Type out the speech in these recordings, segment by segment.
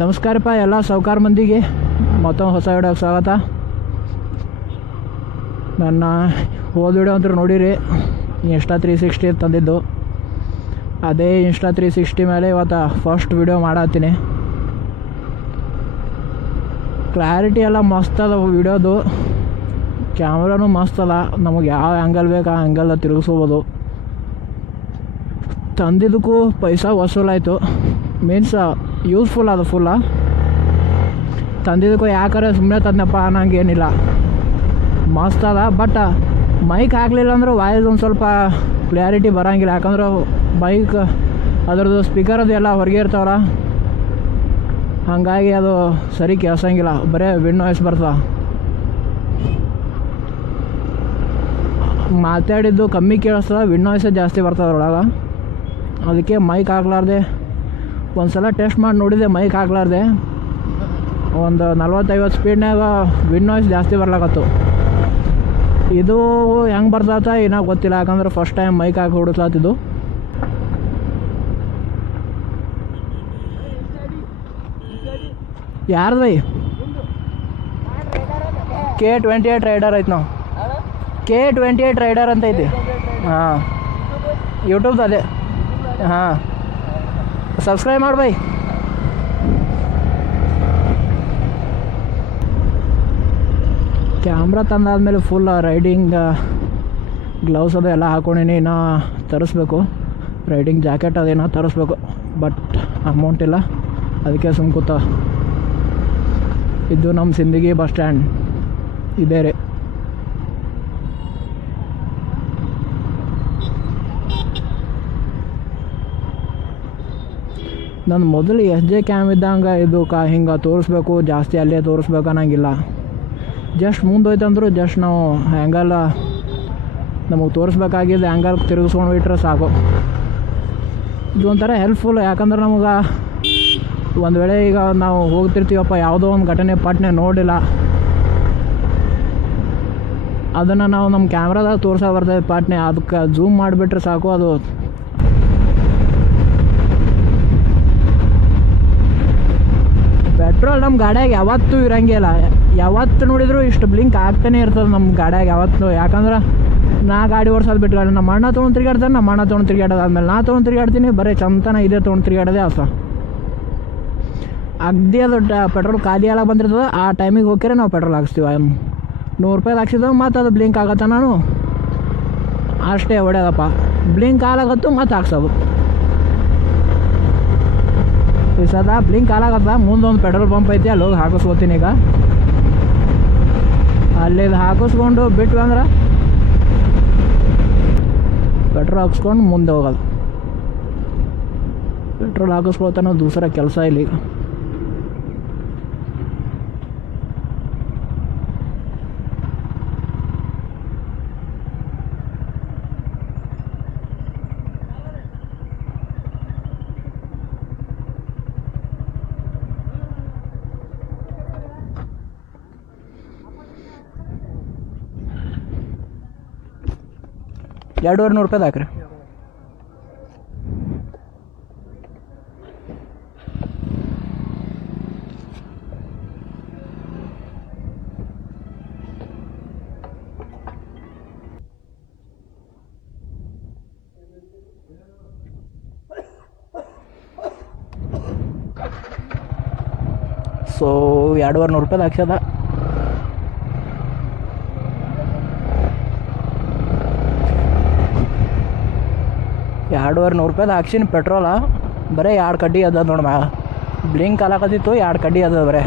ನಮಸ್ಕಾರಪ್ಪ ಎಲ್ಲ ಸಾವುಕಾರ ಮಂದಿಗೆ ಮತ್ತೊಂದು ಹೊಸ ವಿಡಿಯೋಗೆ ಸ್ವಾಗತ. ನನ್ನ ಹೋದ ವಿಡಿಯೋ ಅಂತೂ ನೋಡಿರಿ, ಇನ್ಸ್ಟಾ 360 ತಂದಿದ್ದು. ಅದೇ ಇನ್ಸ್ಟಾ 360 ಮೇಲೆ ಇವತ್ತು ಫಸ್ಟ್ ವಿಡಿಯೋ ಮಾಡತ್ತೀನಿ. ಕ್ಲಾರಿಟಿ ಎಲ್ಲ ಮಸ್ತ್ ಅದ ವಿಡಿಯೋದು, ಕ್ಯಾಮ್ರಾನು ಮಸ್ತ್ ಅದ. ನಮಗೆ ಯಾವ ಆ್ಯಂಗಲ್ ಬೇಕು ಆ ಆ್ಯಂಗಲ್ ತಿರುಗಿಸ್ಬೋದು. ತಂದಿದ್ದಕ್ಕೂ ಪೈಸಾ ವಸೂಲಾಯಿತು, ಮೀನ್ಸ್ ಯೂಸ್ಫುಲ್ ಅದು ಫುಲ್ಲ. ತಂದಿದ್ದಕ್ಕೂ ಯಾಕಂದ್ರೆ ಸುಮ್ಮನೆ ತಂದಪ್ಪ ಅನ್ನಂಗೇನಿಲ್ಲ, ಮಸ್ತ್ ಅದ. ಬಟ್ ಮೈಕ್ ಹಾಕಲಿಲ್ಲ ಅಂದ್ರೆ ವಾಯ್ಸ್ ಒಂದು ಸ್ವಲ್ಪ ಕ್ಲಾರಿಟಿ ಬರೋಂಗಿಲ್ಲ. ಯಾಕಂದ್ರೆ ಮೈಕ್ ಅದರದ್ದು ಸ್ಪೀಕರ್ ಅದು ಎಲ್ಲ ಹೊರಗೆ ಇರ್ತಾವಲ್ಲ, ಹಾಗಾಗಿ ಅದು ಸರಿ ಕೇಳ್ಸಂಗಿಲ್ಲ, ಬರೀ ವಿಂಡ್ ನಾಯ್ಸ್ ಬರ್ತದೆ. ಮಾತಾಡಿದ್ದು ಕಮ್ಮಿ ಕೇಳಿಸ್ತದೆ, ವಿಂಡ್ ನಾಯ್ಸೇ ಜಾಸ್ತಿ ಬರ್ತದೆ ಅದ್ರೊಳಗೆ. ಅದಕ್ಕೆ ಮೈಕ್ ಹಾಕ್ಲಾರ್ದೆ ಒಂದು ಸಲ ಟೆಸ್ಟ್ ಮಾಡಿ ನೋಡಿದೆ. ಮೈಕ್ ಹಾಕ್ಲಾರ್ದೆ ಒಂದು 40-50 ಸ್ಪೀಡ್ನಾಗ ವಿಂಡ್ ನಾಯ್ಸ್ ಜಾಸ್ತಿ ಬರ್ಲಾಕತ್ತು. ಇದು ಹೆಂಗೆ ಬರ್ತೈತ ಏನೋ ಗೊತ್ತಿಲ್ಲ, ಯಾಕಂದ್ರೆ ಫಸ್ಟ್ ಟೈಮ್ ಮೈಕ್ ಹಾಕಿ ಹೊಡಿಸ್ಲಾತಿದ್ದು. ಯಾರ್ದು ಬೈ? K28 ರೈಡರ್ ಐತೆ. ನಾವು K28 ರೈಡರ್ ಅಂತ ಐತಿ. ಹಾಂ, ಯೂಟ್ಯೂಬ್ದು ಅದೇ. ಹಾಂ, ಸಬ್ಸ್ಕ್ರೈಬ್ ಮಾಡಿ ಬೈ. ಕ್ಯಾಮ್ರಾ ತಂದಾದ್ಮೇಲೆ ಫುಲ್ ರೈಡಿಂಗ್ ಗ್ಲೌಸ್ ಅದು ಎಲ್ಲ ಹಾಕ್ಕೊಂಡಿನಿ. ಇನ್ನೂ ತರಿಸ್ಬೇಕು, ರೈಡಿಂಗ್ ಜಾಕೆಟ್ ಅದೇನೋ ತರಿಸ್ಬೇಕು. ಬಟ್ ಅಮೌಂಟ್ ಇಲ್ಲ, ಅದಕ್ಕೆ ಸುಮ್ಮ ಕೂತ. ಇದು ನಮ್ಮ ಸಿಂದಗಿ ಬಸ್ ಸ್ಟ್ಯಾಂಡ್ ಇದೇ ರೀ. ನನ್ನ ಮೊದಲು SJ ಕ್ಯಾಮ್ ಇದ್ದಂಗೆ ಇದು ಹಿಂಗೆ ತೋರಿಸ್ಬೇಕು, ಜಾಸ್ತಿ ಅಲ್ಲೇ ತೋರಿಸ್ಬೇಕು ಅನ್ನಂಗಿಲ್ಲ. ಜಸ್ಟ್ ಮುಂದೆ ಹೋಯ್ತಂದ್ರು ಜಸ್ಟ್ ನಾವು ಆ್ಯಂಗಲ್ ನಮಗೆ ತೋರಿಸ್ಬೇಕಾಗಿದ್ದು ಆ್ಯಂಗಲ್ ತಿರುಗಿಸ್ಕೊಂಡು ಬಿಟ್ರೆ ಸಾಕು. ಇದು ಒಂಥರ ಹೆಲ್ಪ್ಫುಲ್. ಯಾಕಂದ್ರೆ ನಮಗೆ ಒಂದು ವೇಳೆ ಈಗ ನಾವು ಹೋಗ್ತಿರ್ತೀವಪ್ಪ, ಯಾವುದೋ ಒಂದು ಘಟನೆ ಪಟ್ನೆ ನೋಡಿಲ್ಲ, ಅದನ್ನು ನಾವು ನಮ್ಮ ಕ್ಯಾಮ್ರಾದಾಗ ತೋರ್ಸೋ ಬರ್ತದೆ ಪಟ್ನೆ. ಅದಕ್ಕೆ ಝೂಮ್ ಮಾಡಿಬಿಟ್ರೆ ಸಾಕು. ಅದು ಪೆಟ್ರೋಲ್ ನಮ್ಮ ಗಾಡಿಯಾಗ ಯಾವತ್ತೂ ಇರೋಂಗಿಲ್ಲ. ಯಾವತ್ತು ನೋಡಿದ್ರು ಇಷ್ಟು ಬ್ಲಿಂಕ್ ಆಗ್ತಾನೆ ಇರ್ತದೆ ನಮ್ಮ ಗಾಡಿಯಾಗ ಯಾವತ್ತು. ಯಾಕಂದ್ರೆ ನಾ ಗಾಡಿ ಓಡಿಸೋದು ಬಿಟ್ಟು ನಮ್ಮ ಅಣ್ಣ ತೊಗೊಂಡು ತಿರುಗಾಡ್ತಾನೆ, ನಮ್ಮ ಅಣ್ಣ ತೊಗೊಂಡು ತಿರುಗಾಡೋದು ಆದಮೇಲೆ ನಾ ತೊಗೊಂಡು ತಿರುಗಾಡ್ತೀನಿ. ಬರೀ ಚಂತನ ಇದೇ ತೊಗೊಂಡು ತಿರುಗಾಡೋದೇ ಆಸ. ಅಗ್ದಿ ಅದು ಪೆಟ್ರೋಲ್ ಖಾಲಿ ಎಲ್ಲ ಬಂದಿರ್ತದೆ, ಆ ಟೈಮಿಗೆ ಹೋಗ್ಯಾರೆ ನಾವು ಪೆಟ್ರೋಲ್ ಹಾಕ್ಸ್ತೀವಿ. $100 ಹಾಕ್ಸಿದ್ವಿ, ಮತ್ತು ಅದು ಬ್ಲಿಂಕ್ ಆಗತ್ತ. ನಾನು ಅಷ್ಟೇ ಹೊಡ್ಯೋದಪ್ಪ, ಬ್ಲಿಂಕ್ ಆಲಾಗತ್ತು ಮತ್ತು ಹಾಕ್ಸೋದು. ಈ ಸದಾ ಬ್ಲಿಂಕ್ ಆಲಾಗತ್ತ. ಮುಂದೊಂದು ಪೆಟ್ರೋಲ್ ಪಂಪ್ ಐತಿ, ಅಲ್ಲಿ ಹೋಗಿ ಹಾಕಿಸ್ಕೋತೀನಿ. ಈಗ ಅಲ್ಲಿದು ಹಾಕಿಸ್ಕೊಂಡು ಬಿಟ್ವಿ ಅಂದ್ರೆ ಪೆಟ್ರೋಲ್ ಹಾಕಿಸ್ಕೊಂಡು ಮುಂದೆ ಹೋಗೋದು. ಪೆಟ್ರೋಲ್ ಹಾಕಿಸ್ಕೊಳ್ತಾನೋ ದೂಸರ ಕೆಲಸ ಇಲ್ಲಿ. $200 ಹಾಕ್ರಿ. ಸೊ $200 ಹಾಕ್ಸದ. $200 ಹಾಕ್ಸಿನ ಪೆಟ್ರೋಲ ಬರೀ 2 ಕಡ್ಡಿ ಅದ ನೋಡಿ. ಮ್ಯಾಗ ಬ್ಲಿಂಕ್ ಆಲಾಕತ್ತಿತ್ತು, 2 ಕಡ್ಡಿ ಅದ ಬರೀ.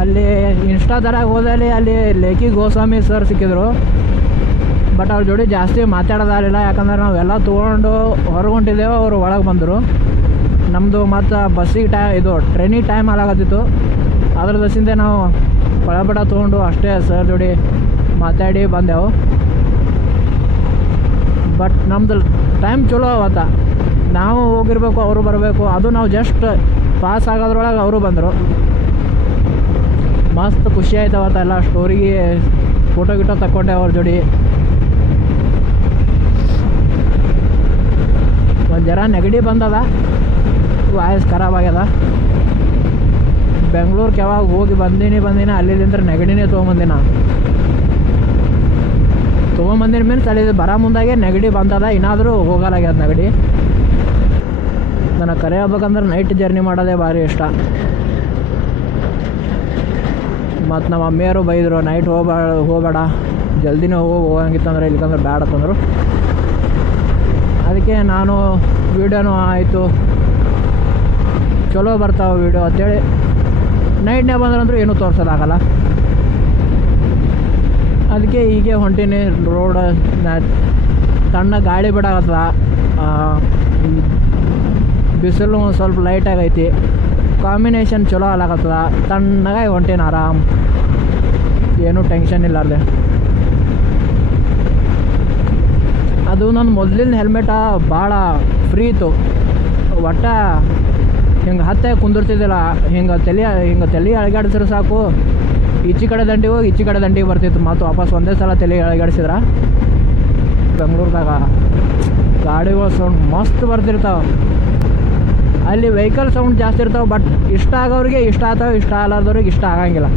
ಅಲ್ಲಿ ಇನ್ಸ್ಟಾದಾಗ ಹೋದಲ್ಲಿ ಅಲ್ಲಿ ಲೇಖಿ ಗೋಸ್ವಾಮಿ ಸರ್ ಸಿಕ್ಕಿದ್ರು. ಬಟ್ ಅವ್ರ ಜೋಡಿ ಜಾಸ್ತಿ ಮಾತಾಡೋದಾಗಲಿಲ್ಲ, ಯಾಕಂದ್ರೆ ನಾವೆಲ್ಲ ತೊಗೊಂಡು ಹೊರಗೊಂಡಿದ್ದೇವೆ. ಅವರು ಒಳಗೆ ಬಂದರು. ನಮ್ಮದು ಮತ್ತು ಬಸ್ಸಿಗೆ ಇದು ಟ್ರೈನಿಗೆ ಟೈಮ್ ಆಲಾಗತ್ತಿತ್ತು. ಅದ್ರ ದಸಿಂದ ನಾವು ಪಳಬಡ ತೊಗೊಂಡು ಅಷ್ಟೇ ಸರ್ ಜೋಡಿ ಮಾತಾಡಿ ಬಂದೆವು. ಬಟ್ ನಮ್ಮದು ಟೈಮ್ ಚಲೋ ಅವತ್ತ. ನಾವು ಹೋಗಿರಬೇಕು, ಅವರು ಬರಬೇಕು. ಅದು ನಾವು ಜಸ್ಟ್ ಪಾಸ್ ಆಗೋದ್ರೊಳಗೆ ಅವರು ಬಂದರು. ಮಸ್ತ್ ಖುಷಿ ಆಯ್ತು ಅವತ್ತೆಲ್ಲ. ಸ್ಟೋರಿಗೆ ಫೋಟೋ ಗಿಟೋ ತಗೊಂಡೆ ಅವ್ರ ಜೋಡಿ. ಒಂದು ಜರ ನೆಗಡಿ ಬಂದದ, ವಾಯ್ಸ್ ಖರಾಬ್ ಆಗ್ಯದ. ಬೆಂಗ್ಳೂರ್ಗೆ ಯಾವಾಗ ಹೋಗಿ ಬಂದೀನಿ ಅಲ್ಲಿಂದ ನೆಗಡಿನೇ ತೊಗೊಂಬಂದಿನ. ಮೀನ್ಸ್ ಅಲ್ಲಿ ಬರೋ ಮುಂದಾಗೆ ನೆಗಡಿ ಬಂದದ, ಇನ್ನಾದರೂ ಹೋಗಲಾಗ್ಯದ ನೆಗಡಿ. ನನಗೆ ಕರೆ ಆಗ್ಬೇಕಂದ್ರೆ ನೈಟ್ ಜರ್ನಿ ಮಾಡೋದೇ ಭಾರಿ ಇಷ್ಟ. ಮತ್ತು ನಮ್ಮ ಅಮ್ಮಿಯರು ಬೈದರು, ನೈಟ್ ಹೋಗಬೇಡ, ಜಲ್ದಿನೇ ಹೋಗಂಗಿತ್ತಂದ್ರೆ, ಇಲ್ಲಿಕಂದ್ರೆ ಬೇಡ ಅಂತಂದರು. ಅದಕ್ಕೆ ನಾನು ವೀಡಿಯೋನೂ ಆಯಿತು, ಚಲೋ ಬರ್ತಾವೆ ವೀಡಿಯೋ ಅಂತೇಳಿ ನೈಟ್ನೇ ಬಂದ್ರಂದ್ರೂ ಏನೂ ತೋರ್ಸೋದಾಗಲ್ಲ. ಅದಕ್ಕೆ ಹೀಗೆ ಹೊಂಟೀನಿ. ರೋಡ್ ತಣ್ಣ ಗಾಳಿ ಬಿಡಾಕತ್ತದ, ಬಿಸಿಲು ಒಂದು ಸ್ವಲ್ಪ ಲೈಟಾಗೈತಿ, ಕಾಂಬಿನೇಷನ್ ಚಲೋ ಅಲಾಗತ್ತದ. ತಣ್ಣಗಾಗಿ ಹೊಂಟೀನಿ ಆರಾಮ್, ಏನೂ ಟೆನ್ಷನ್ ಇಲ್ಲಾರ್ದೆ. ಅದು ನನ್ನ ಮೊದಲಿನ ಹೆಲ್ಮೆಟ ಭಾಳ ಫ್ರೀ ಇತ್ತು. ಒಟ್ಟ ಹಿಂಗೆ ಹತ್ತೆ ಕುಂದಿರ್ತಿದ್ದಿಲ್ಲ. ಹಿಂಗೆ ತಲೆ ಅಳಗಾಡಿಸಿದ್ರೆ ಸಾಕು, ಈಚೆ ಕಡೆ ದಂಡಿಗೆ ಹೋಗಿ ಈಚೆ ಕಡೆ ದಂಡಿಗೆ ಬರ್ತಿತ್ತು. ಮತ್ತು ವಾಪಸ್ ಒಂದೇ ಸಲ ತಲೆ ಅಳಗಾಡಿಸಿದ್ರೆ. ಬೆಂಗ್ಳೂರ್ದಾಗ ಗಾಡಿಗಳು ಸೌಂಡ್ ಮಸ್ತ್ ಬರ್ತಿರ್ತಾವೆ. ಅಲ್ಲಿ ವೆಹಿಕಲ್ ಸೌಂಡ್ ಜಾಸ್ತಿ ಇರ್ತಾವೆ. ಬಟ್ ಇಷ್ಟ ಆಗೋರಿಗೆ ಇಷ್ಟ ಆಗ್ತಾವೆ, ಇಷ್ಟ ಆಗಲಾರ್ದವ್ರಿಗೆ ಇಷ್ಟ ಆಗಂಗಿಲ್ಲ.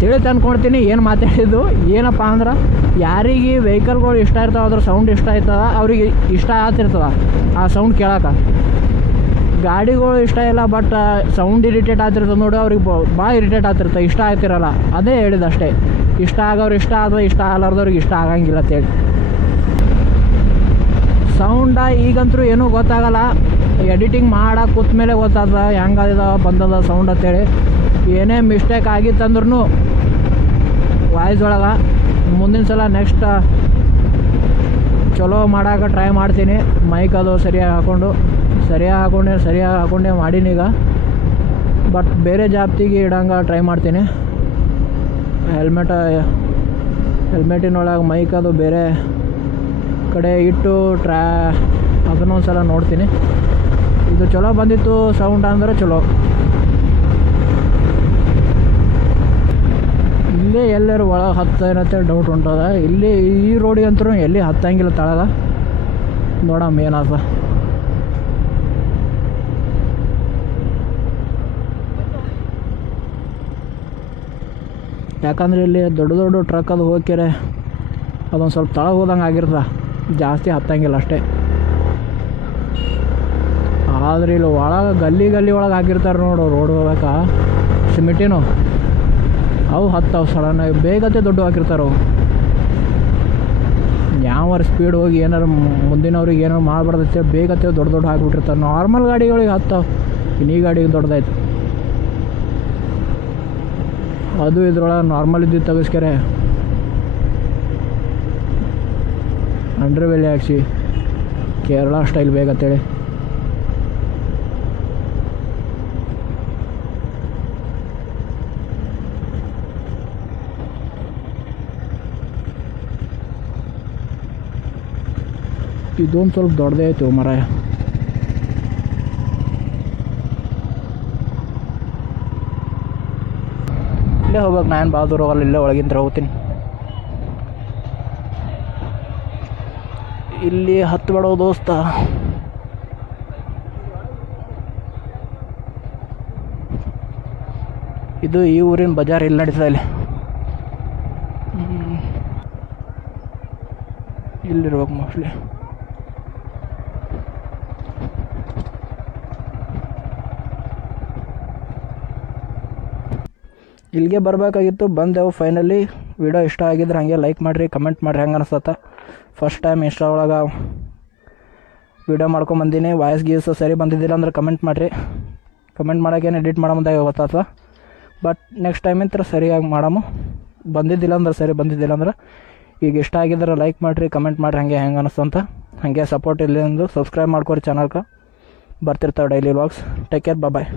ತಿಳಿತು ಅಂದ್ಕೊಳ್ತೀನಿ ಏನು ಮಾತಾಡಿದ್ದು. ಏನಪ್ಪ ಅಂದ್ರೆ, ಯಾರಿಗೆ ವೆಹಿಕಲ್ಗಳು ಇಷ್ಟ ಇರ್ತಾವೆ, ಅದ್ರ ಸೌಂಡ್ ಇಷ್ಟ ಆಯ್ತದ, ಅವ್ರಿಗೆ ಇಷ್ಟ ಆಗ್ತಿರ್ತದ ಆ ಸೌಂಡ್ ಕೇಳೋಕೆ. ಗಾಡಿಗಳು ಇಷ್ಟ ಇಲ್ಲ, ಬಟ್ ಸೌಂಡ್ ಇರಿಟೇಟ್ ಆಗ್ತಿರ್ತದೆ ನೋಡಿ, ಅವ್ರಿಗೆ ಭಾಳ ಇರಿಟೇಟ್ ಆಗ್ತಿರ್ತದೆ, ಇಷ್ಟ ಆಗ್ತಿರಲ್ಲ. ಅದೇ ಹೇಳಿದ ಅಷ್ಟೇ, ಇಷ್ಟ ಆಗೋರು ಇಷ್ಟ ಆದ್ರೆ, ಇಷ್ಟ ಆಗಲಾರ್ದವ್ರಿಗೆ ಇಷ್ಟ ಆಗಂಗಿಲ್ಲ ಅಂತೇಳಿ. ಸೌಂಡ ಈಗಂತೂ ಏನೂ ಗೊತ್ತಾಗಲ್ಲ, ಎಡಿಟಿಂಗ್ ಮಾಡಕ್ಕೆ ಕೂತ ಮೇಲೆ ಗೊತ್ತಾಗ್ತದೆ ಹೆಂಗದ ಬಂದದ ಸೌಂಡ್ ಅಂತೇಳಿ. ಏನೇ ಮಿಸ್ಟೇಕ್ ಆಗಿತ್ತಂದ್ರೂ ವಾಯ್ಸ್ ಒಳಗೆ ಮುಂದಿನ ಸಲ ನೆಕ್ಸ್ಟ್ ಚಲೋ ಮಾಡೋಕೆ ಟ್ರೈ ಮಾಡ್ತೀನಿ. ಮೈಕ್ ಅದು ಸರಿಯಾಗಿ ಹಾಕೊಂಡೆ ಮಾಡೀನೀಗ. ಬಟ್ ಬೇರೆ ಜಾಬ್ತಿಗೆ ಇಡಂಗೆ ಟ್ರೈ ಮಾಡ್ತೀನಿ. ಹೆಲ್ಮೆಟಿನೊಳಗೆ ಮೈಕ್ ಅದು ಬೇರೆ ಕಡೆ ಇಟ್ಟು ಅದನ್ನೊಂದು ಸಲ ನೋಡ್ತೀನಿ. ಇದು ಚಲೋ ಬಂದಿತ್ತು ಸೌಂಡ್ ಅಂದ್ರೆ ಚಲೋ. ಇಲ್ಲೇ ಎಲ್ಲರೂ ಒಳಗೆ ಹತ್ತೇನಂತ ಡೌಟ್ ಉಂಟದ. ಇಲ್ಲಿ ಈ ರೋಡಿಗೆ ಅಂತೂ ಎಲ್ಲಿ ಹತ್ತಂಗಿಲ್ಲ ತಳಗ. ನೋಡಮ್ಮ ಏನಾದ. ಯಾಕಂದ್ರೆ ಇಲ್ಲಿ ದೊಡ್ಡ ಟ್ರಕ್ ಅದು ಹೋಗ್ಯಾರೆ, ಅದೊಂದು ಸ್ವಲ್ಪ ತಳಗ ಹೋದಂಗೆ ಆಗಿರ್ತದೆ, ಜಾಸ್ತಿ ಹತ್ತಂಗಿಲ್ಲ ಅಷ್ಟೇ. ಆದ್ರೆ ಇಲ್ಲಿ ಒಳಗೆ ಗಲ್ಲಿ ಒಳಗೆ ಹಾಕಿರ್ತಾರೆ ನೋಡು, ರೋಡ್ ಹೋಗ್ಬೇಕಾ ಸಿಮೆಂಟಿನೂ ಅವು ಹತ್ತವು ಸಡನ್ನಾಗಿ ಬೇಗತ್ತೆ ದೊಡ್ಡ ಹಾಕಿರ್ತಾರೆ ಅವು. ಯಾವಾರ ಸ್ಪೀಡ್ ಹೋಗಿ ಏನಾರು ಮುಂದಿನವ್ರಿಗೆ ಏನಾರು ಮಾಡಬಾರ್ದತ್ತೆ ಬೇಗತ್ತೆ ದೊಡ್ಡ ಹಾಕಿಬಿಟ್ಟಿರ್ತಾರೆ. ನಾರ್ಮಲ್ ಗಾಡಿಗಳಿಗೆ ಹತ್ತವು, ಇನ್ನು ಈ ಗಾಡಿಗೆ ದೊಡ್ಡದಾಯ್ತು. ಅದು ಇದ್ರೊಳಗೆ ನಾರ್ಮಲ್ ಇದ್ದಿದ್ದು ತೆಗಿಸ್ಕ್ಯಾರೆ ಅಂಡ್ರೆ ಬೆಲೆ ಹಾಕ್ಸಿ ಕೇರಳ ಸ್ಟೈಲ್ ಬೇಗತ್ತೇಳಿ. ಇದೊಂದು ಸ್ವಲ್ಪ ದೊಡ್ಡದೇ ಆಯಿತು ಮರಾಯ. ಇಲ್ಲೇ ಹೋಗ್ಬೇಕು, ನಾನು ಭಾಳ ದೂರ ಹೋಗಲ್ಲ, ಇಲ್ಲೇ ಒಳಗಿಂದ ಹೋಗ್ತೀನಿ. ಇಲ್ಲಿ ಹತ್ತು ಬೇಡ ದೋಸ್ತ. ಇದು ಈ ಊರಿನ ಬಜಾರ್ ಇಲ್ಲಿ ನಡೀತದೆ. ಇಲ್ಲಿರ್ಬೇಕು ಮೋಸ್ಟ್ಲಿ. ಇಲ್ಲಿಗೆ ಬರಬೇಕಾಗಿತ್ತು, ಬಂದೆವು ಫೈನಲಿ. ವಿಡಿಯೋ ಇಷ್ಟ ಆಗಿದ್ರೆ ಹಾಗೆ ಲೈಕ್ ಮಾಡಿರಿ, ಕಮೆಂಟ್ ಮಾಡಿರಿ ಹೆಂಗೆ ಅನಿಸ್ತತ್ತ. ಫಸ್ಟ್ ಟೈಮ್ ಇನ್ಸ್ಟಾ ಒಳಗೆ ವಿಡಿಯೋ ಮಾಡ್ಕೊಂಬಂದೀನಿ. ವಾಯ್ಸ್ ಗೀಸ್ ಸರಿ ಬಂದಿದ್ದಿಲ್ಲ ಅಂದ್ರೆ ಕಮೆಂಟ್ ಮಾಡಿರಿ. ಕಮೆಂಟ್ ಮಾಡೋಕ್ಕೇನು ಎಡಿಟ್ ಮಾಡೋ ಮುಂದೆ ಗೊತ್ತಾಗ್ತದೆ. ಬಟ್ ನೆಕ್ಸ್ಟ್ ಟೈಮ್ ಇಂತ ಸರಿಯಾಗಿ ಮಾಡಮು. ಬಂದಿದ್ದಿಲ್ಲ ಅಂದ್ರೆ ಈಗ ಇಷ್ಟ ಆಗಿದ್ರೆ ಲೈಕ್ ಮಾಡಿರಿ, ಕಮೆಂಟ್ ಮಾಡಿರಿ ಹೆಂಗೆ ಅನಿಸ್ತಂತ. ಹಾಗೆ ಸಪೋರ್ಟ್ ಇಲ್ಲಿ ಒಂದು ಸಬ್ಸ್ಕ್ರೈಬ್ ಮಾಡ್ಕೊರಿ ಚಾನಲ್ಗೆ. ಬರ್ತಿರ್ತಾವೆ ಡೈಲಿ ವ್ಲಾಗ್ಸ್. ಟೇಕ್ ಕೇರ್, ಬಾಯ್.